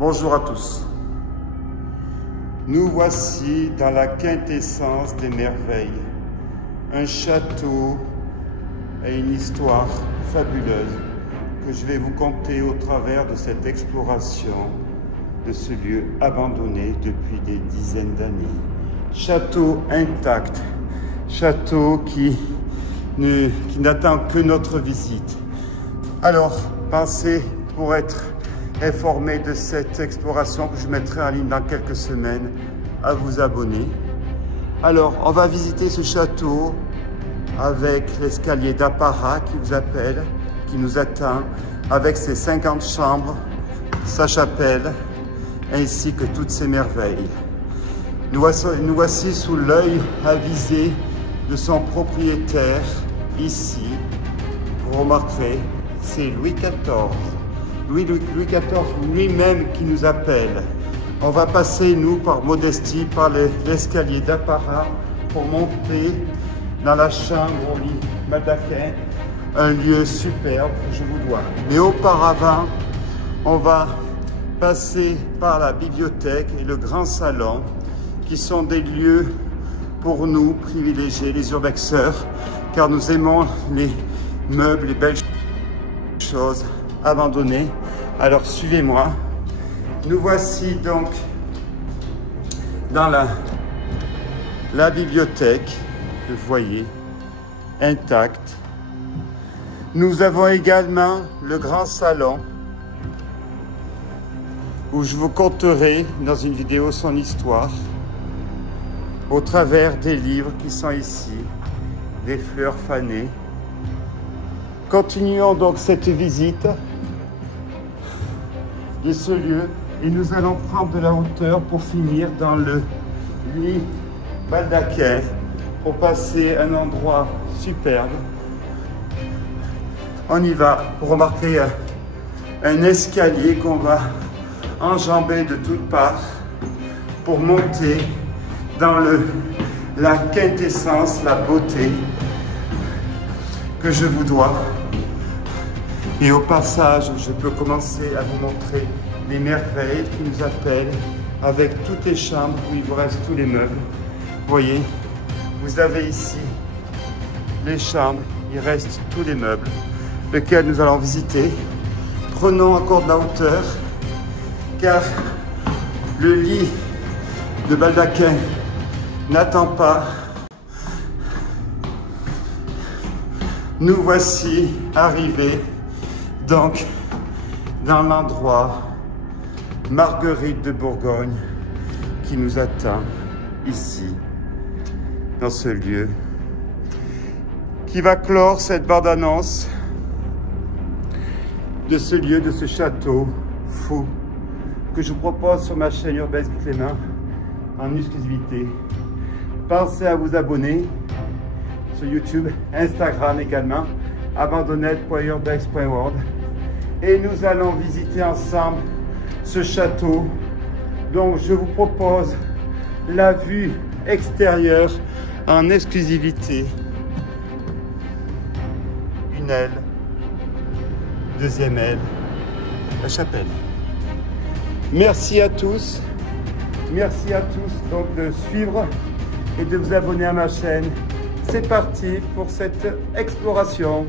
Bonjour à tous. Nous voici dans la quintessence des merveilles. Un château et une histoire fabuleuse que je vais vous conter au travers de cette exploration de ce lieu abandonné depuis des dizaines d'années. Château intact, château qui n'attend que notre visite. Alors, pensez pour être informé de cette exploration que je mettrai en ligne dans quelques semaines, à vous abonner. Alors, on va visiter ce château avec l'escalier d'apparat qui vous appelle, qui nous attend, avec ses 50 chambres, sa chapelle, ainsi que toutes ses merveilles. Nous voici sous l'œil avisé de son propriétaire, ici. Vous remarquerez, c'est Louis XIV. Louis XIV lui-même qui nous appelle. On va passer, nous, par modestie, par l'escalier d'apparat pour monter dans la chambre au lit baldaquin, un lieu superbe que je vous dois. Mais auparavant, on va passer par la bibliothèque et le grand salon, qui sont des lieux pour nous privilégiés, les urbexeurs, car nous aimons les meubles, les belles choses abandonnées. Alors suivez-moi. Nous voici donc dans la bibliothèque que vous voyez, intacte. Nous avons également le grand salon où je vous conterai dans une vidéo son histoire au travers des livres qui sont ici, des fleurs fanées. Continuons donc cette visite de ce lieu et nous allons prendre de la hauteur pour finir dans le lit baldaquin pour passer un endroit superbe. On y va pour remarquer un escalier qu'on va enjamber de toutes parts pour monter dans la quintessence, la beauté que je vous dois. Et au passage, je peux commencer à vous montrer les merveilles qui nous appellent avec toutes les chambres où il vous reste tous les meubles. Vous voyez, vous avez ici les chambres, il reste tous les meubles, lesquels nous allons visiter. Prenons encore de la hauteur, car le lit de baldaquin n'attend pas. Nous voici arrivés donc dans l'endroit Marguerite de Bourgogne qui nous attend ici, dans ce lieu, qui va clore cette bande-annonce de ce lieu, de ce château fou que je vous propose sur ma chaîne Urbex Clément en exclusivité. Pensez à vous abonner sur YouTube, Instagram également, abandonnette.urbex.world. Et nous allons visiter ensemble ce château dont je vous propose la vue extérieure en exclusivité. Une aile, deuxième aile, la chapelle. Merci à tous. Merci à tous donc de suivre et de vous abonner à ma chaîne. C'est parti pour cette exploration.